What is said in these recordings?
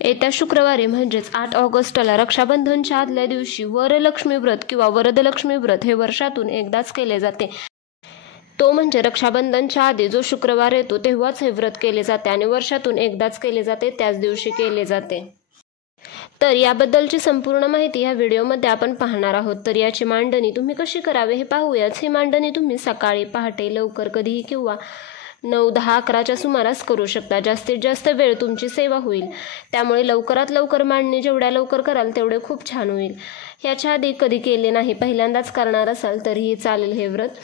येत्या शुक्रवारी म्हणजेच 8 ऑगस्टला रक्षाबंधनच्या आदल्या दिवशी वरलक्ष्मी व्रत किंवा वरदलक्ष्मी व्रत हे वर्षातून एकदाच केले जाते। तो म्हणजे रक्षाबंधनच्या आधी जो शुक्रवार येतो तेव्हाच हे व्रत केले जाते आणि वर्षातून एकदाच केले जाते, त्याच दिवशी केले जाते। तर याबद्दलची संपूर्ण माहिती या व्हिडिओमध्ये आपण पाहणार आहोत। तर याची मांडणी तुम्ही कशी करावे हे पाहूयाच। ही मांडणी तुम्ही सकाळी, पहाटे, लवकर कधीही किंवा 9, 10, 11च्या सुमारास करू शकता। जास्तीत जास्त वेळ तुमची सेवा होईल, त्यामुळे लवकरात लवकर मांडणी जेवढ्या लवकर कराल तेवढे खूप छान होईल। याच्या आधी कधी केले नाही, पहिल्यांदाच करणार असाल तरीही चालेल हे व्रत।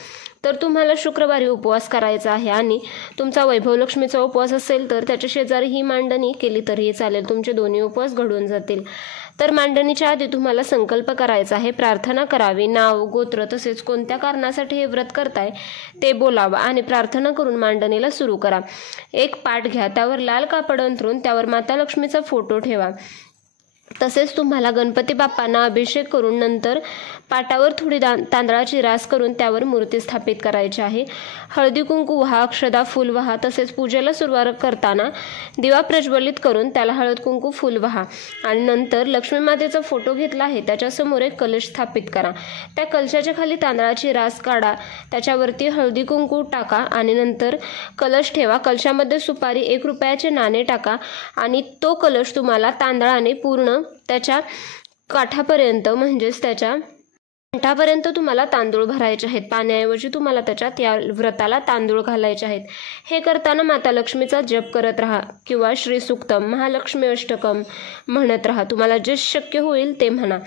तर तुम्हाला शुक्रवारी उपवास करायचा आहे आणि तुमचा वैभवलक्ष्मीचा उपवास असेल तर त्याच्या शेजारी ही मांडणी केली तरीही चालेल, तुमचे दोन्ही उपवास घडून जातील। तर मांडणीच्या आधी तुम्हाला संकल्प करायचा आहे, प्रार्थना करावी, नाव, गोत्र तसेच कोणत्या कारणासाठी हे व्रत करताय ते बोलावा आणि प्रार्थना करून मांडणीला सुरू करा। एक पाट घ्या, त्यावर लाल कापड अंथरून त्यावर माता लक्ष्मीचा फोटो ठेवा। तसेच तुम्हाला गणपती बाप्पांना अभिषेक करून नंतर पाटावर थोडी तांदळाची रास करून त्यावर मूर्ती स्थापित करायची आहे। हळदी कुंकू वाहा, अक्षदा, फूल वाहा। तसेच पूजेला सुरुवात करताना दिवा प्रज्वलित करून त्याला हळद कुंकू फूल वाहा आणि नंतर लक्ष्मी मातेचा फोटो घेतला आहे त्याच्यासमोर एक कलश स्थापित करा। त्या कलशाच्या खाली तांदळाची रास काढा, त्याच्यावरती हळदी कुंकू टाका आणि नंतर कलश ठेवा। कलशामध्ये सुपारी, 1 रुपयाचे नाणे टाका आणि तो कलश तुम्हाला तांदळाने पूर्ण त्याच्या काठापर्यंत म्हणजेच त्याच्या कंठापर्यंत तुम्हाला तांदूळ भरायचे आहेत। पाण्याऐवजी तुम्हाला त्याच्यात या व्रताला तांदूळ घालायचे आहेत। हे करताना माता लक्ष्मीचा जप करत राहा किंवा श्री सुक्तम, महालक्ष्मी अष्टकम म्हणत राहा। तुम्हाला जे शक्य होईल ते म्हणा।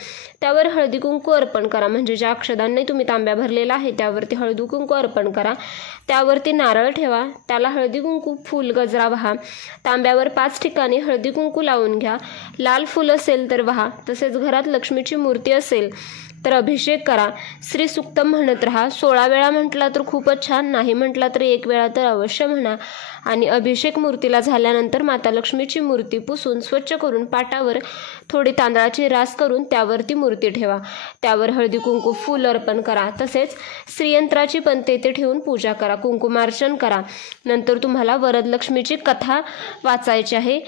त्यावर हळदी कुंकू अर्पण करा, म्हणजे ज्या अक्षदांनी तुम्ही तांब्या भरलेला आहे त्यावरती हळदी कुंकू अर्पण करा। त्यावरती नारळ ठेवा, त्याला हळदी कुंकू फूल गजरा वाहा। तांब्यावर 5 ठिकाणी हळदी कुंकू लावून घ्या। लाल फूल असेल तर वाहा। तसेच घरात लक्ष्मीची मूर्ती असेल तर अभिषेक करा। श्री सुक्तम म्हणत राहा। 16 वेळा म्हटला तर खूपच छान, नाही म्हटला तर 1 वेळा तर अवश्य म्हणा। आणि अभिषेक मूर्तीला झाल्यानंतर माता लक्ष्मीची मूर्ती पुसून स्वच्छ करून पाटावर थोडी तांदळाची रास करून त्यावरती मूर्ती ठेवा। त्यावर हळदी कुंकू फूल अर्पण करा। तसेच श्रीयंत्राची पण तेथे ठेवून पूजा करा, कुंकुमार्चन करा। नंतर तुम्हाला वरदलक्ष्मीची कथा वाचायची आहे,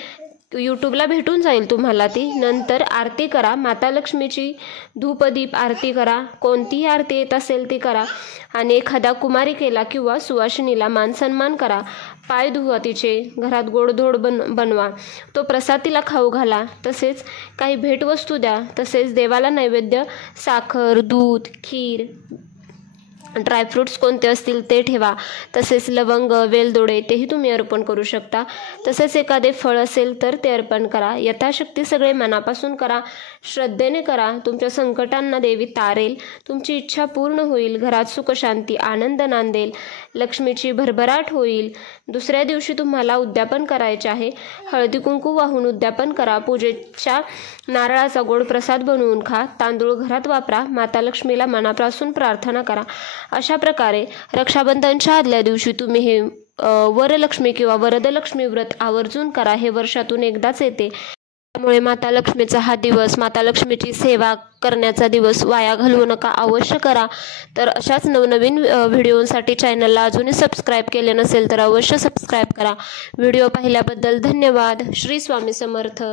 यूट्यूबला भेटून जाईल तुम्हाला ती। नंतर आरती करा, माता लक्ष्मीची धूपदीप आरती करा, कोणतीही आरती येत असेल ती करा आणि एखाद्या कुमारिकेला किंवा सुवासिनीला मान सन्मान करा। पाय धुवा तिचे, घरात गोडधोड बनवा, तो प्रसाद तिला खाऊ घाला। तसेच काही भेटवस्तू द्या। तसेच देवाला नैवेद्य साखर, दूध, खीर, ड्रायफ्रूट्स कोणते असतील ते ठेवा। तसेच लवंग, वेलदोडे तेही तुम्ही अर्पण करू शकता। तसेच एखादे फळ असेल तर ते अर्पण करा। यथाशक्ती सगळे मनापासून करा, श्रद्धेने करा। तुमच्या संकटांना देवी तारेल, तुमची इच्छा पूर्ण होईल, घरात सुख शांती आनंद नांदेल, लक्ष्मीची भरभराट होईल। दुसऱ्या दिवशी तुम्हाला उद्यापन करायचे आहे, हळदी कुंकू वाहून उद्यापन करा। पूजेच्या नारळाचा गोड प्रसाद बनवून खा, तांदूळ घरात वापरा, माता लक्ष्मीला मनापासून प्रार्थना करा। अशा प्रकारे रक्षाबंधनच्या आदल्या दिवशी तुम्ही हे वरलक्ष्मी किंवा वरदलक्ष्मी व्रत आवर्जून करा। हे वर्षातून एकदाच येते, त्यामुळे माता लक्ष्मीचा हा दिवस, माता लक्ष्मीची सेवा करण्याचा दिवस वाया घालवू नका, अवश्य करा। तर अशाच नवनवीन व्हिडिओसाठी चॅनलला अजूनही सबस्क्राईब केले नसेल तर अवश्य सबस्क्राईब करा। व्हिडिओ पाहिल्याबद्दल धन्यवाद। श्री स्वामी समर्थ।